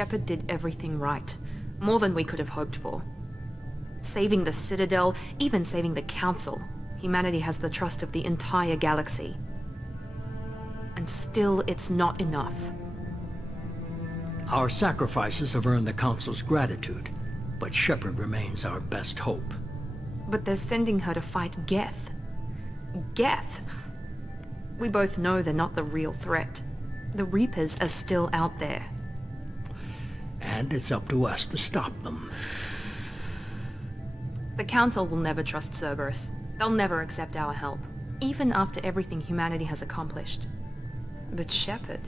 Shepard did everything right. More than we could have hoped for. Saving the Citadel, even saving the Council. Humanity has the trust of the entire galaxy. And still, it's not enough. Our sacrifices have earned the Council's gratitude, but Shepard remains our best hope. But they're sending her to fight Geth. Geth! We both know they're not the real threat. The Reapers are still out there. And it's up to us to stop them. The Council will never trust Cerberus. They'll never accept our help, even after everything humanity has accomplished. But Shepard,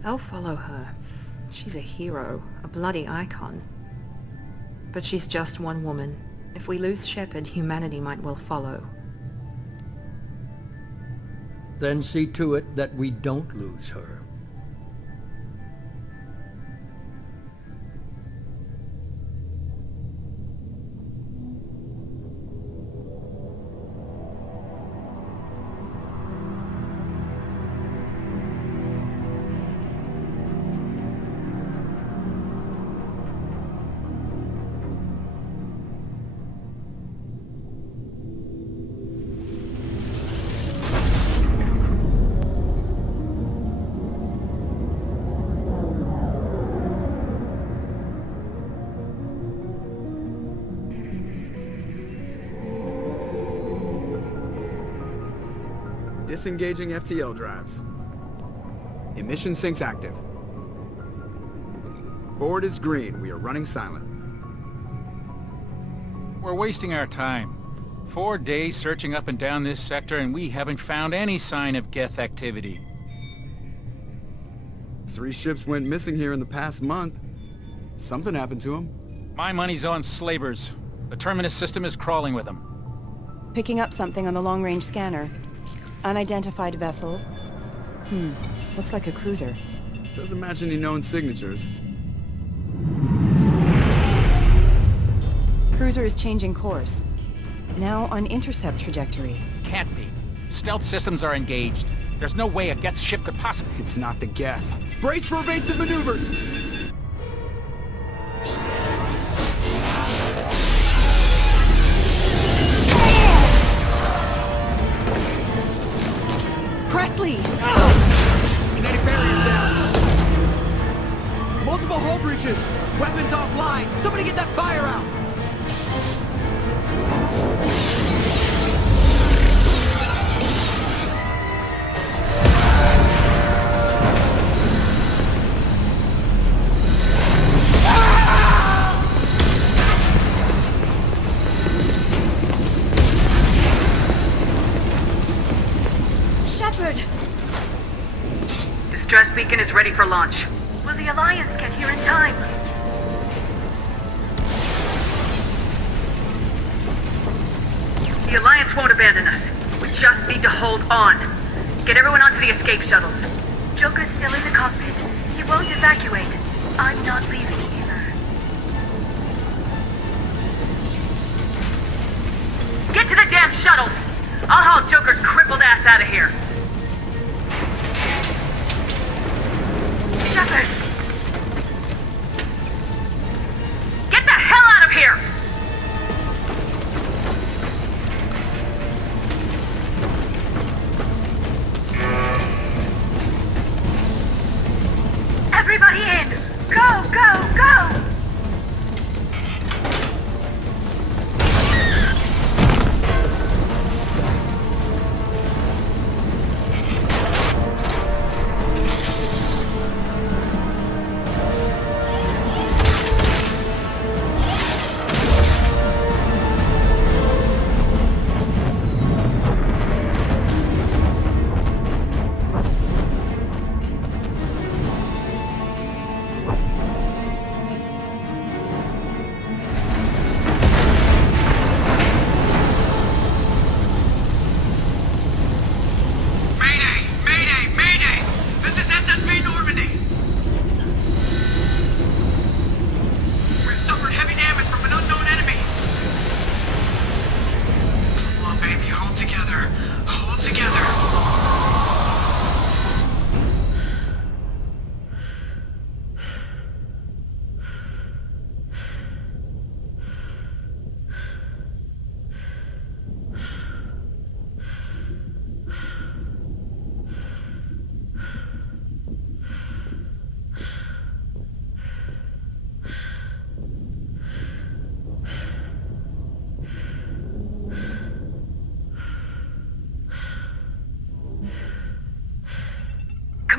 they'll follow her. She's a hero, a bloody icon. But she's just one woman. If we lose Shepard, humanity might well follow. Then see to it that we don't lose her. Disengaging FTL drives. Emission sinks active. Board is green. We are running silent. We're wasting our time. 4 days searching up and down this sector and we haven't found any sign of Geth activity. 3 ships went missing here in the past month. Something happened to them. My money's on slavers. The Terminus system is crawling with them. Picking up something on the long-range scanner. Unidentified vessel. Looks like a cruiser. Doesn't match any known signatures. Cruiser is changing course. Now on intercept trajectory. Can't be. Stealth systems are engaged. There's no way a Geth ship could possibly... It's not the Geth. Brace for evasive maneuvers! Presley! Kinetic barriers down! Multiple hull breaches! Weapons offline! Somebody get that fire out! Shepard! Distress beacon is ready for launch. Will the Alliance get here in time? The Alliance won't abandon us. We just need to hold on. Get everyone onto the escape shuttles. Joker's still in the cockpit. He won't evacuate. I'm not leaving either. Get to the damn shuttles! I'll haul Joker's crippled ass out of here. Shepard! Get the hell out of here! Everybody in! Go, go, go!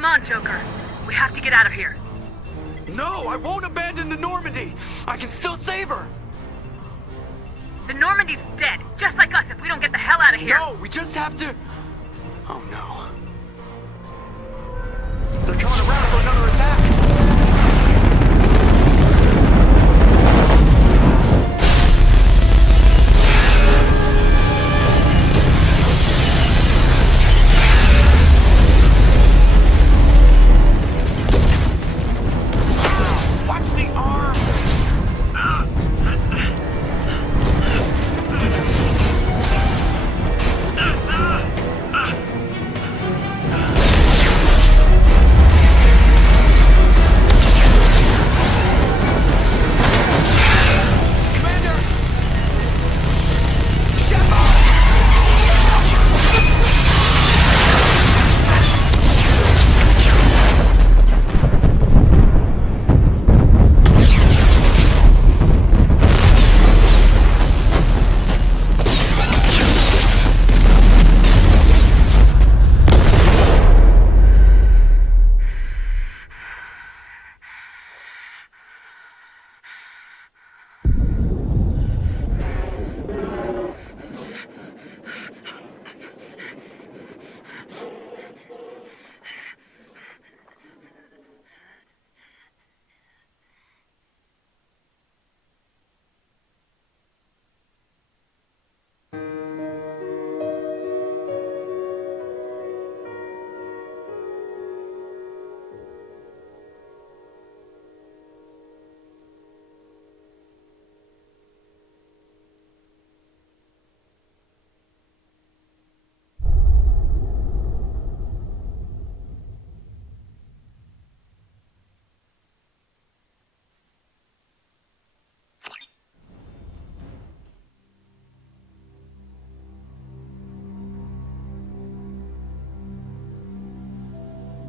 on, Joker. We have to get out of here. No, I won't abandon the Normandy. I can still save her. The Normandy's dead, just like us if we don't get the hell out of here. No, we just have to... Oh no. They're coming around for another attack. Watch the arm.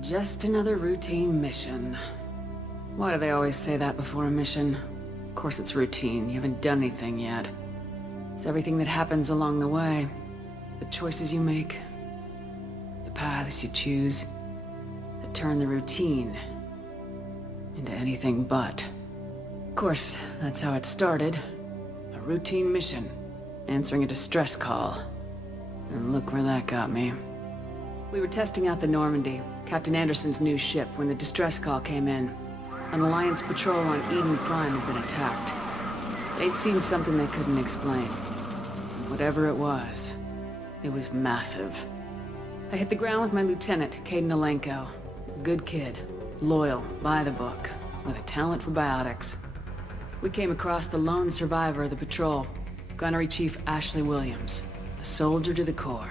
Just another routine mission. Why do they always say that before a mission? Of course it's routine. You haven't done anything yet. It's everything that happens along the way. The choices you make. The paths you choose. That turn the routine into anything but. Of course, that's how it started. A routine mission. Answering a distress call. And look where that got me. We were testing out the Normandy, Captain Anderson's new ship, when the distress call came in. An Alliance patrol on Eden Prime had been attacked. They'd seen something they couldn't explain. And whatever it was massive. I hit the ground with my lieutenant, Caden Alenko. A good kid, loyal, by the book, with a talent for biotics. We came across the lone survivor of the patrol, Gunnery Chief Ashley Williams. A soldier to the core.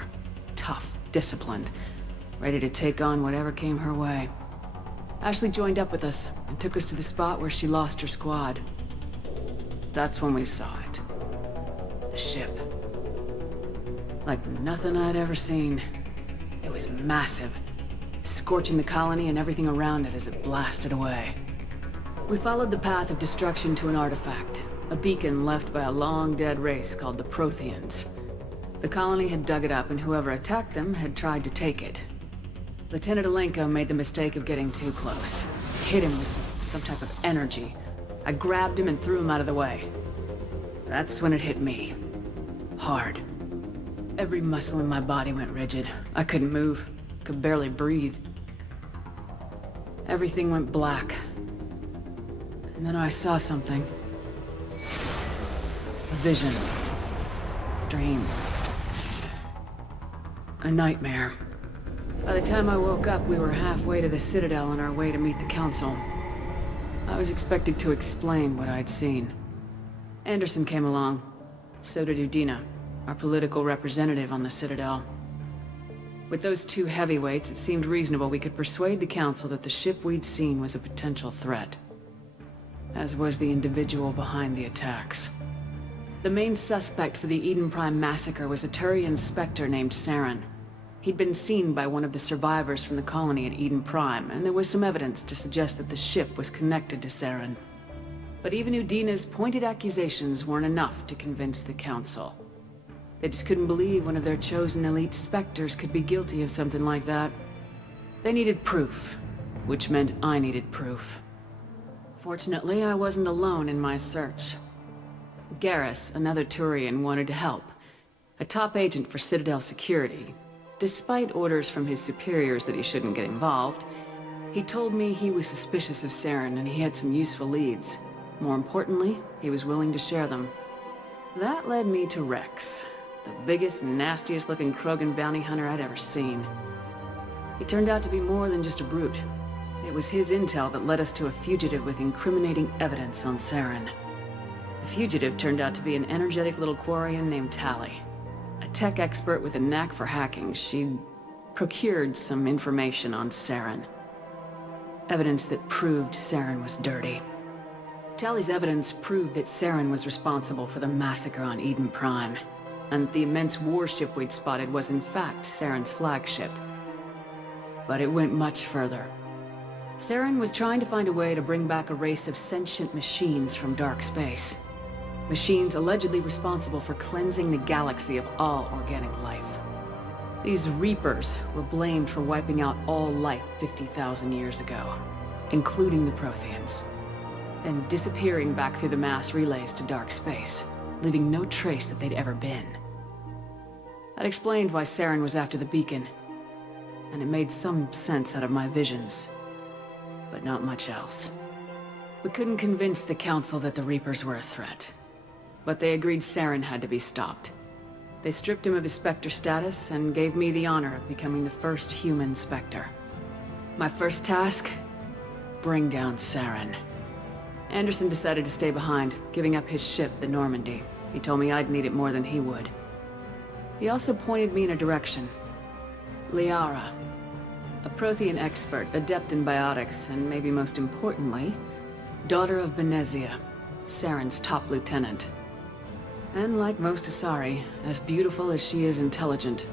Tough, disciplined, ready to take on whatever came her way. Ashley joined up with us and took us to the spot where she lost her squad. That's when we saw it. The ship. Like nothing I'd ever seen. It was massive, scorching the colony and everything around it as it blasted away. We followed the path of destruction to an artifact, a beacon left by a long-dead race called the Protheans. The colony had dug it up, and whoever attacked them had tried to take it. Lieutenant Alenko made the mistake of getting too close. Hit him with some type of energy. I grabbed him and threw him out of the way. That's when it hit me. Hard. Every muscle in my body went rigid. I couldn't move. Could barely breathe. Everything went black. And then I saw something. A vision. Dream. A nightmare. By the time I woke up, we were halfway to the Citadel on our way to meet the Council. I was expected to explain what I'd seen. Anderson came along. So did Udina, our political representative on the Citadel. With those two heavyweights, it seemed reasonable we could persuade the Council that the ship we'd seen was a potential threat. As was the individual behind the attacks. The main suspect for the Eden Prime massacre was a Turian Spectre named Saren. He'd been seen by one of the survivors from the colony at Eden Prime, and there was some evidence to suggest that the ship was connected to Saren. But even Udina's pointed accusations weren't enough to convince the Council. They just couldn't believe one of their chosen elite Spectres could be guilty of something like that. They needed proof, which meant I needed proof. Fortunately, I wasn't alone in my search. Garrus, another Turian, wanted to help. A top agent for Citadel Security. Despite orders from his superiors that he shouldn't get involved, he told me he was suspicious of Saren and he had some useful leads. More importantly, he was willing to share them. That led me to Rex, the biggest, nastiest looking Krogan bounty hunter I'd ever seen. He turned out to be more than just a brute. It was his intel that led us to a fugitive with incriminating evidence on Saren. The fugitive turned out to be an energetic little Quarian named Tali. A tech expert with a knack for hacking, she'd procured some information on Saren. Evidence that proved Saren was dirty. Tali's evidence proved that Saren was responsible for the massacre on Eden Prime, and the immense warship we'd spotted was in fact Saren's flagship. But it went much further. Saren was trying to find a way to bring back a race of sentient machines from dark space. Machines allegedly responsible for cleansing the galaxy of all organic life. These Reapers were blamed for wiping out all life 50,000 years ago, including the Protheans, then disappearing back through the mass relays to dark space, leaving no trace that they'd ever been. That explained why Saren was after the beacon, and it made some sense out of my visions, but not much else. We couldn't convince the Council that the Reapers were a threat, but they agreed Saren had to be stopped. They stripped him of his Spectre status and gave me the honor of becoming the first human Spectre. My first task? Bring down Saren. Anderson decided to stay behind, giving up his ship, the Normandy. He told me I'd need it more than he would. He also pointed me in a direction. Liara. A Prothean expert, adept in biotics, and maybe most importantly, daughter of Benezia, Saren's top lieutenant. And like most Asari, as beautiful as she is intelligent,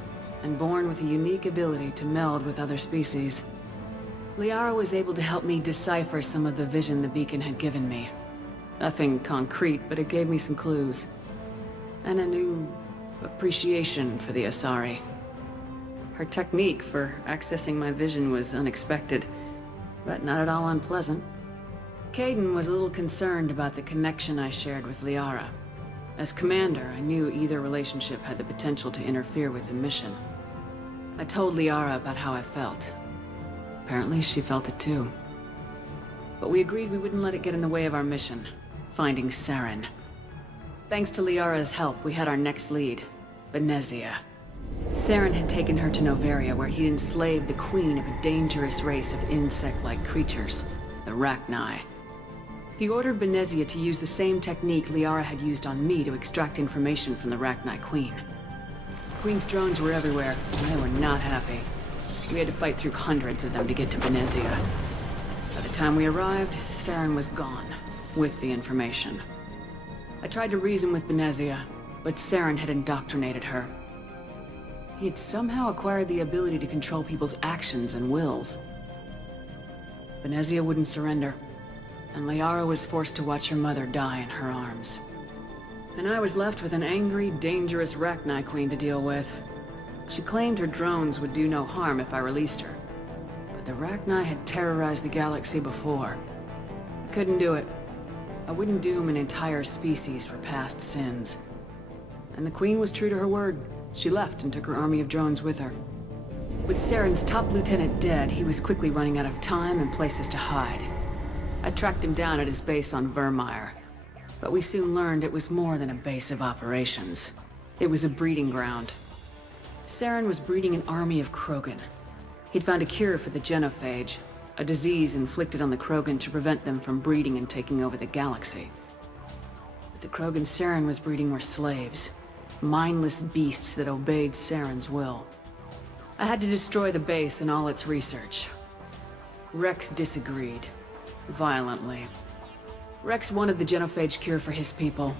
and born with a unique ability to meld with other species. Liara was able to help me decipher some of the vision the beacon had given me. Nothing concrete, but it gave me some clues. And a new appreciation for the Asari. Her technique for accessing my vision was unexpected, but not at all unpleasant. Kaidan was a little concerned about the connection I shared with Liara. As commander, I knew either relationship had the potential to interfere with the mission. I told Liara about how I felt. Apparently, she felt it too. But we agreed we wouldn't let it get in the way of our mission, finding Saren. Thanks to Liara's help, we had our next lead, Benezia. Saren had taken her to Noveria, where he'd enslaved the queen of a dangerous race of insect-like creatures, the Rachni. He ordered Benezia to use the same technique Liara had used on me to extract information from the Rachni Queen. The Queen's drones were everywhere, and they were not happy. We had to fight through hundreds of them to get to Benezia. By the time we arrived, Saren was gone, with the information. I tried to reason with Benezia, but Saren had indoctrinated her. He had somehow acquired the ability to control people's actions and wills. Benezia wouldn't surrender, and Liara was forced to watch her mother die in her arms. And I was left with an angry, dangerous Rachni Queen to deal with. She claimed her drones would do no harm if I released her. But the Rachni had terrorized the galaxy before. I couldn't do it. I wouldn't doom an entire species for past sins. And the Queen was true to her word. She left and took her army of drones with her. With Saren's top lieutenant dead, he was quickly running out of time and places to hide. I tracked him down at his base on Vermeer, but we soon learned it was more than a base of operations. It was a breeding ground. Saren was breeding an army of Krogan. He'd found a cure for the genophage, a disease inflicted on the Krogan to prevent them from breeding and taking over the galaxy. But the Krogan Saren was breeding were slaves, mindless beasts that obeyed Saren's will. I had to destroy the base and all its research. Rex disagreed. Violently. Rex wanted the genophage cure for his people.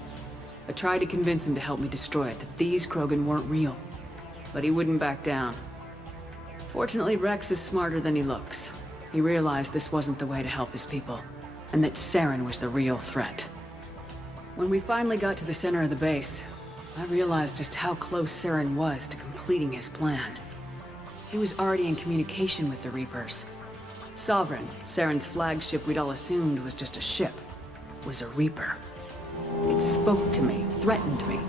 I tried to convince him to help me destroy it, that these Krogan weren't real. But he wouldn't back down. Fortunately, Rex is smarter than he looks. He realized this wasn't the way to help his people, and that Saren was the real threat. When we finally got to the center of the base, I realized just how close Saren was to completing his plan. He was already in communication with the Reapers. Sovereign, Saren's flagship we'd all assumed was just a ship, was a Reaper. It spoke to me, threatened me.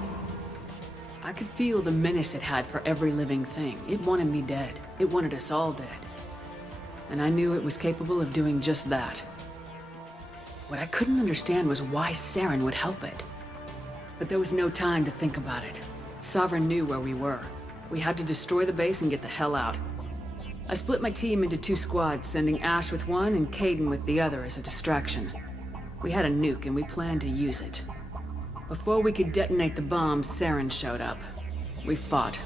I could feel the menace it had for every living thing. It wanted me dead. It wanted us all dead. And I knew it was capable of doing just that. What I couldn't understand was why Saren would help it. But there was no time to think about it. Sovereign knew where we were. We had to destroy the base and get the hell out. I split my team into 2 squads, sending Ash with one and Caden with the other as a distraction. We had a nuke and we planned to use it. Before we could detonate the bomb, Saren showed up. We fought.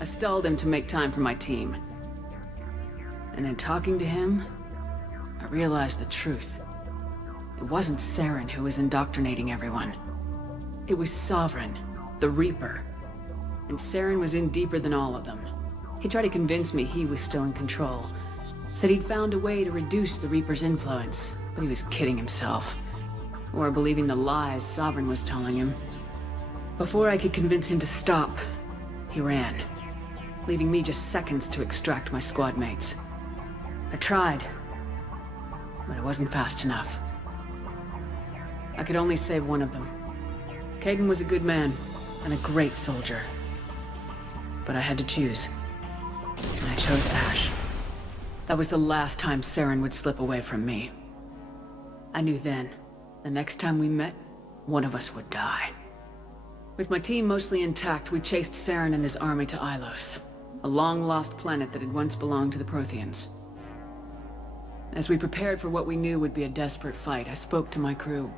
I stalled him to make time for my team. And in talking to him, I realized the truth. It wasn't Saren who was indoctrinating everyone. It was Sovereign, the Reaper. And Saren was in deeper than all of them. He tried to convince me he was still in control. Said he'd found a way to reduce the Reaper's influence, but he was kidding himself. Or believing the lies Sovereign was telling him. Before I could convince him to stop, he ran, leaving me just seconds to extract my squad mates. I tried, but it wasn't fast enough. I could only save one of them. Caden was a good man, and a great soldier. But I had to choose. And I chose Ash. That was the last time Saren would slip away from me. I knew then, the next time we met, one of us would die. With my team mostly intact, we chased Saren and his army to Ilos, a long-lost planet that had once belonged to the Protheans. As we prepared for what we knew would be a desperate fight, I spoke to my crew.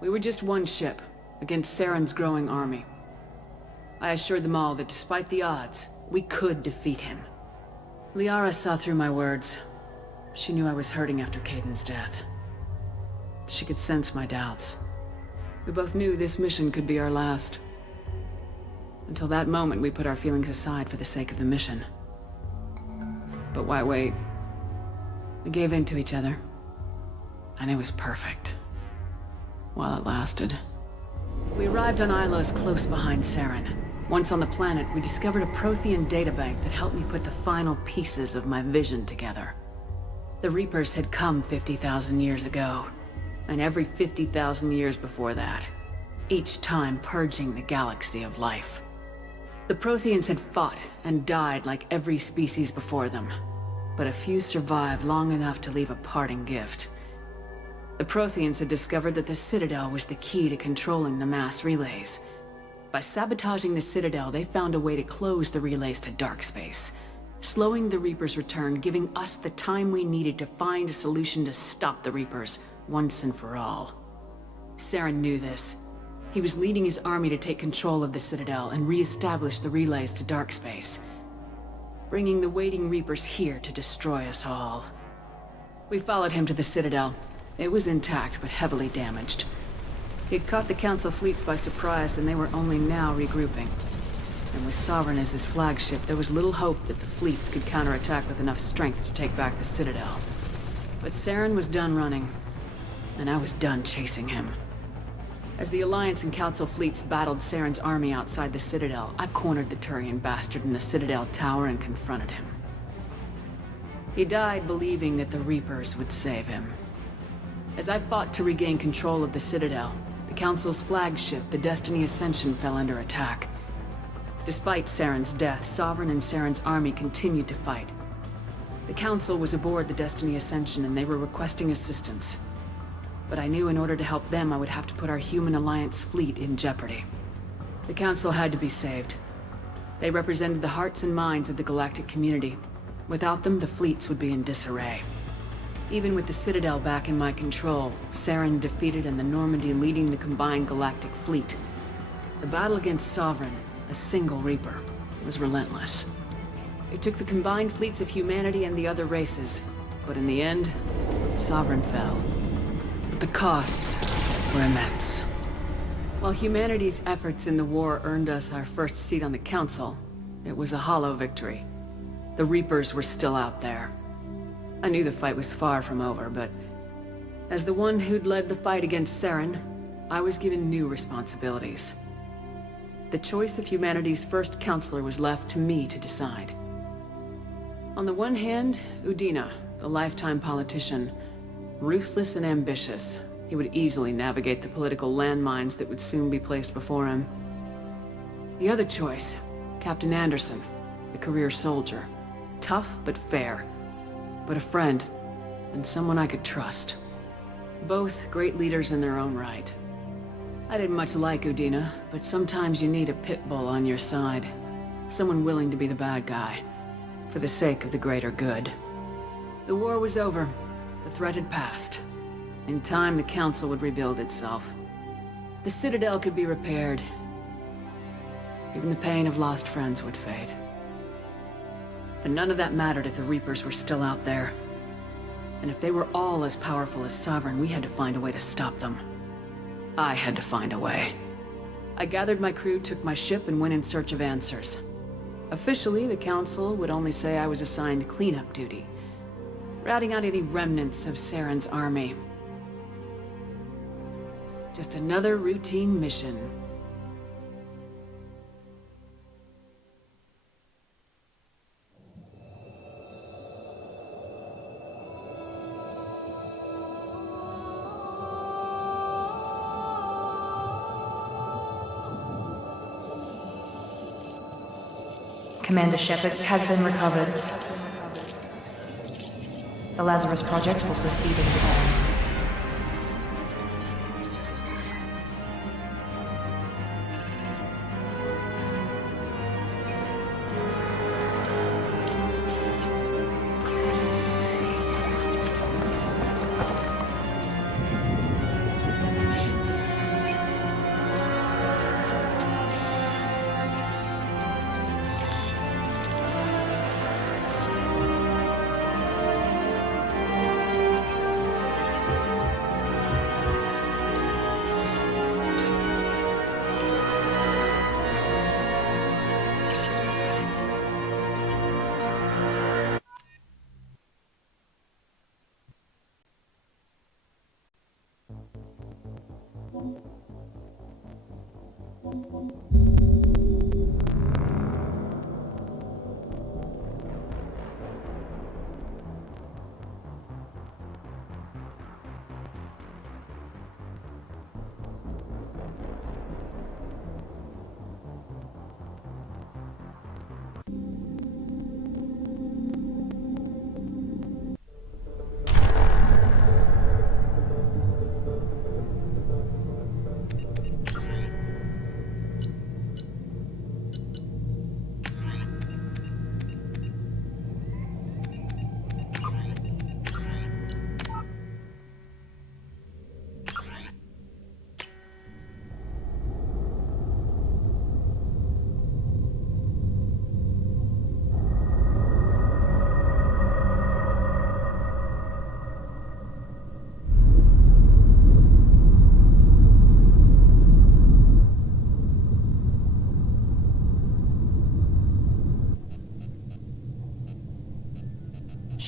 We were just one ship, against Saren's growing army. I assured them all that despite the odds, we could defeat him. Liara saw through my words. She knew I was hurting after Caden's death. She could sense my doubts. We both knew this mission could be our last. Until that moment, we put our feelings aside for the sake of the mission. But why wait? We gave in to each other. And it was perfect. While it lasted. We arrived on Ilos close behind Saren. Once on the planet, we discovered a Prothean databank that helped me put the final pieces of my vision together. The Reapers had come 50,000 years ago, and every 50,000 years before that, each time purging the galaxy of life. The Protheans had fought and died like every species before them, but a few survived long enough to leave a parting gift. The Protheans had discovered that the Citadel was the key to controlling the mass relays. By sabotaging the Citadel, they found a way to close the relays to dark space, slowing the Reapers' return, giving us the time we needed to find a solution to stop the Reapers once and for all. Saren knew this. He was leading his army to take control of the Citadel and re-establish the relays to dark space, bringing the waiting Reapers here to destroy us all. We followed him to the Citadel. It was intact, but heavily damaged. He'd caught the Council fleets by surprise, and they were only now regrouping. And with Sovereign as his flagship, there was little hope that the fleets could counterattack with enough strength to take back the Citadel. But Saren was done running, and I was done chasing him. As the Alliance and Council fleets battled Saren's army outside the Citadel, I cornered the Turian bastard in the Citadel tower and confronted him. He died believing that the Reapers would save him. As I fought to regain control of the Citadel, the Council's flagship, the Destiny Ascension, fell under attack. Despite Saren's death, Sovereign and Saren's army continued to fight. The Council was aboard the Destiny Ascension and they were requesting assistance. But I knew in order to help them, I would have to put our human Alliance fleet in jeopardy. The Council had to be saved. They represented the hearts and minds of the galactic community. Without them, the fleets would be in disarray. Even with the Citadel back in my control, Saren defeated and the Normandy leading the combined galactic fleet. The battle against Sovereign, a single Reaper, was relentless. It took the combined fleets of humanity and the other races, but in the end, Sovereign fell. But the costs were immense. While humanity's efforts in the war earned us our first seat on the Council, it was a hollow victory. The Reapers were still out there. I knew the fight was far from over, but as the one who'd led the fight against Saren, I was given new responsibilities. The choice of humanity's first counselor was left to me to decide. On the one hand, Udina, the lifetime politician. Ruthless and ambitious, he would easily navigate the political landmines that would soon be placed before him. The other choice, Captain Anderson, the career soldier. Tough but fair. But a friend, and someone I could trust. Both great leaders in their own right. I didn't much like Udina, but sometimes you need a pit bull on your side. Someone willing to be the bad guy, for the sake of the greater good. The war was over. The threat had passed. In time, the Council would rebuild itself. The Citadel could be repaired. Even the pain of lost friends would fade. But none of that mattered if the Reapers were still out there. And if they were all as powerful as Sovereign, we had to find a way to stop them. I had to find a way. I gathered my crew, took my ship, and went in search of answers. Officially, the Council would only say I was assigned cleanup duty, routing out any remnants of Saren's army. Just another routine mission. Commander Shepard has been recovered. The Lazarus Project will proceed as planned.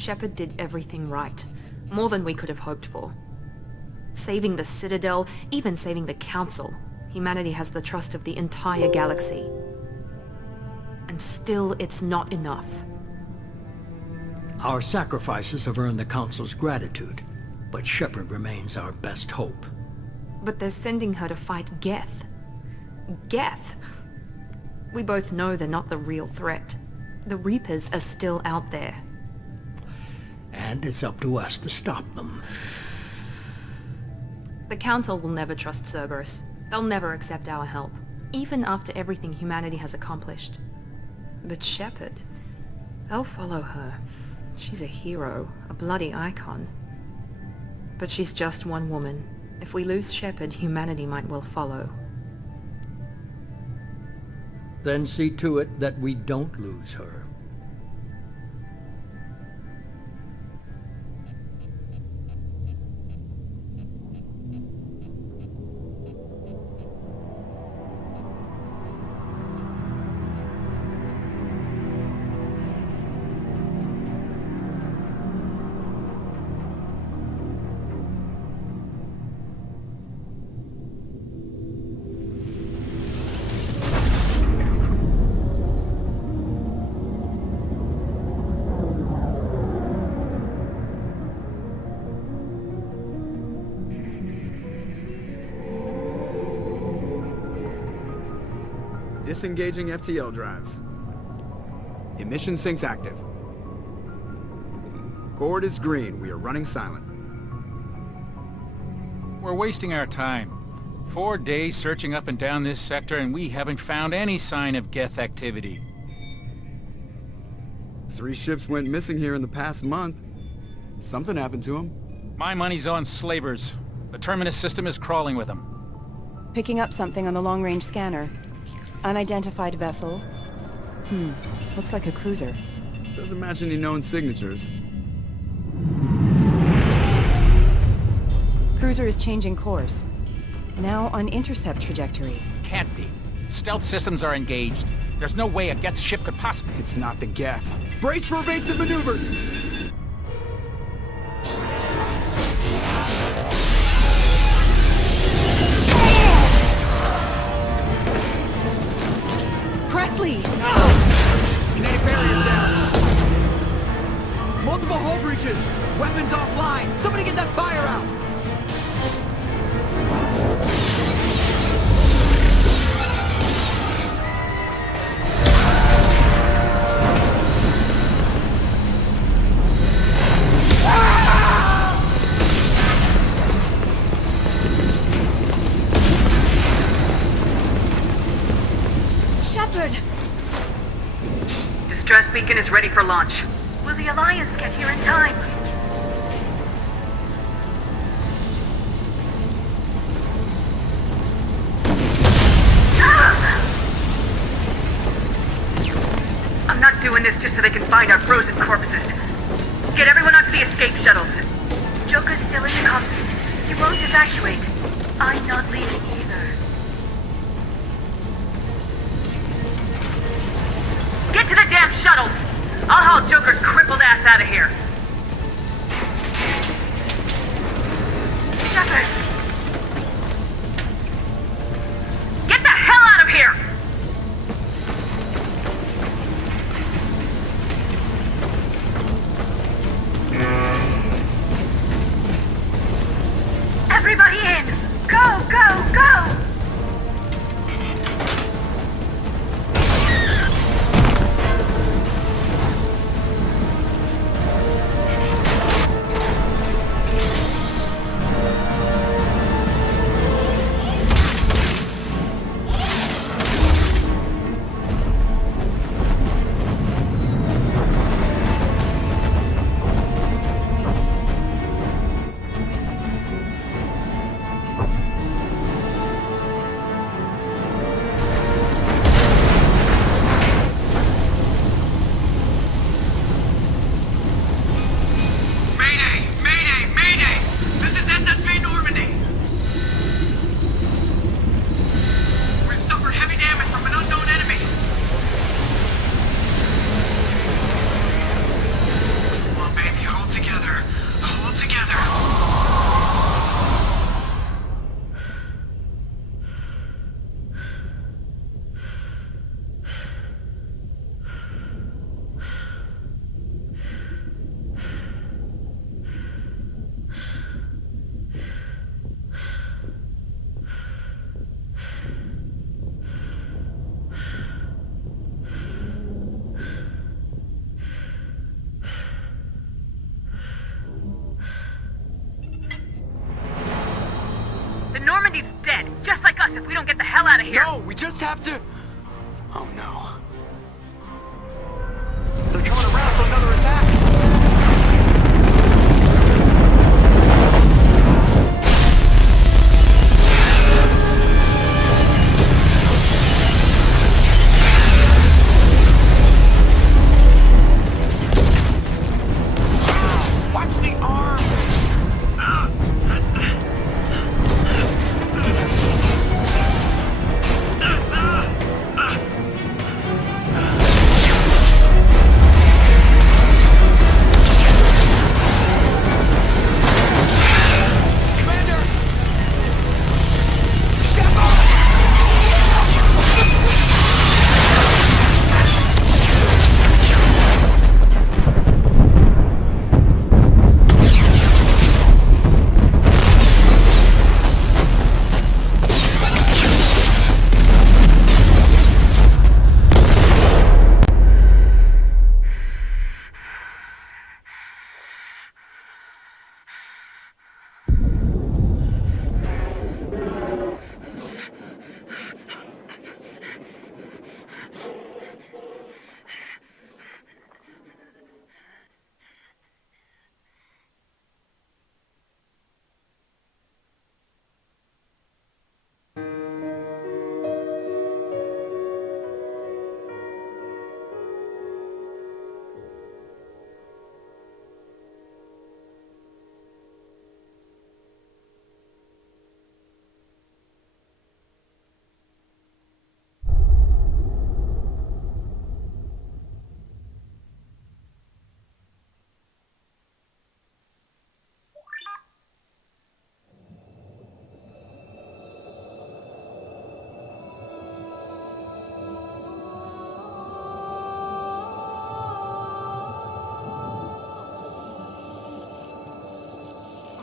Shepard did everything right. More than we could have hoped for. Saving the Citadel, even saving the Council. Humanity has the trust of the entire galaxy. And still, it's not enough. Our sacrifices have earned the Council's gratitude, but Shepard remains our best hope. But they're sending her to fight Geth. Geth! We both know they're not the real threat. The Reapers are still out there. And it's up to us to stop them. The Council will never trust Cerberus. They'll never accept our help, even after everything humanity has accomplished. But Shepard, they'll follow her. She's a hero, a bloody icon. But she's just one woman. If we lose Shepard, humanity might well follow. Then see to it that we don't lose her. Disengaging FTL drives. Emission sinks active. Board is green. We are running silent. We're wasting our time. 4 days searching up and down this sector and we haven't found any sign of Geth activity. 3 ships went missing here in the past month. Something happened to them. My money's on slavers. The Terminus system is crawling with them. Picking up something on the long-range scanner. Unidentified vessel. Looks like a cruiser. Doesn't match any known signatures. Cruiser is changing course. Now on intercept trajectory. Can't be. Stealth systems are engaged. There's no way a Geth ship could possibly... It's not the Geth. Brace for evasive maneuvers! Presley! Kinetic barriers down. Multiple hull breaches. Weapons offline. Somebody get that fire out. Shepard! Distress beacon is ready for launch. Will the Alliance get here in time? I'm not doing this just so they can find our frozen corpses. Get everyone onto the escape shuttles. Joker's still in the cockpit. He won't evacuate. I'm not leaving either. Get to the damn shuttles! I'll haul Joker's crippled ass out of here. Shepard! Get the hell out of here! Everybody in! Go, go, go! Normandy's dead, just like us if we don't get the hell out of here. No, we just have to... Oh no. They're coming around for another attack. Watch the arm!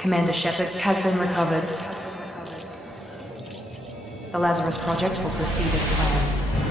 Commander Shepard has been recovered. The Lazarus Project will proceed as planned.